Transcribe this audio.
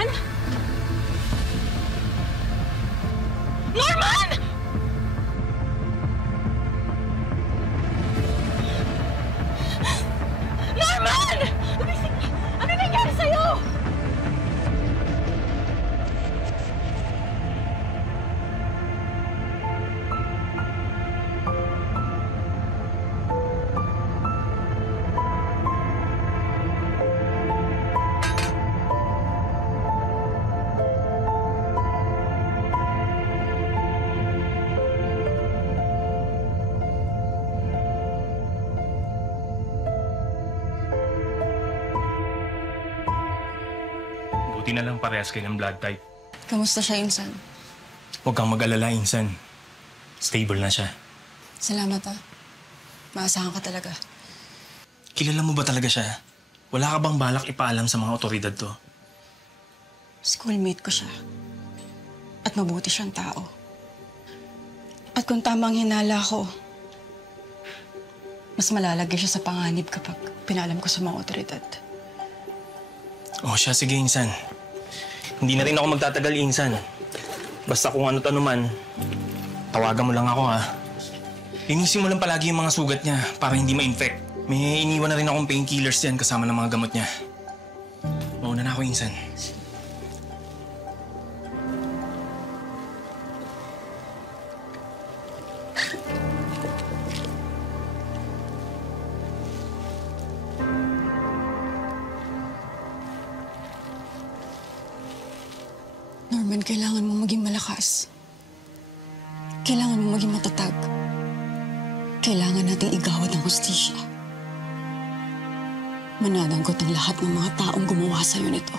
Norman? Norman! Norman! Gumising ka! Ano nangyari sa'yo? Buti na lang parehas kayo ng blood type. Kamusta siya, Insan? Huwag kang mag-alala, Insan. Stable na siya. Salamat, ah. Maasahan ka talaga. Kilala mo ba talaga siya? Wala ka bang balak ipaalam sa mga otoridad to? Schoolmate ko siya. At mabuti siyang tao. At kung tamang hinala ko, mas malalagay siya sa panganib kapag pinalam ko sa mga otoridad. Oh, siya. Sige, Insan. Hindi na rin ako magtatagal, Insan. Basta kung ano't ano man, tawagan mo lang ako, ha? Linisin mo lang palagi yung mga sugat niya para hindi ma-infect. May iniwan na rin akong painkillers yan kasama ng mga gamot niya. Mauna na ako, Insan. Norman, kailangan mo maging malakas. Kailangan mo maging matatag. Kailangan nating igawad ang hustisya. Mananagot ang lahat ng mga taong gumawa sa'yo nito.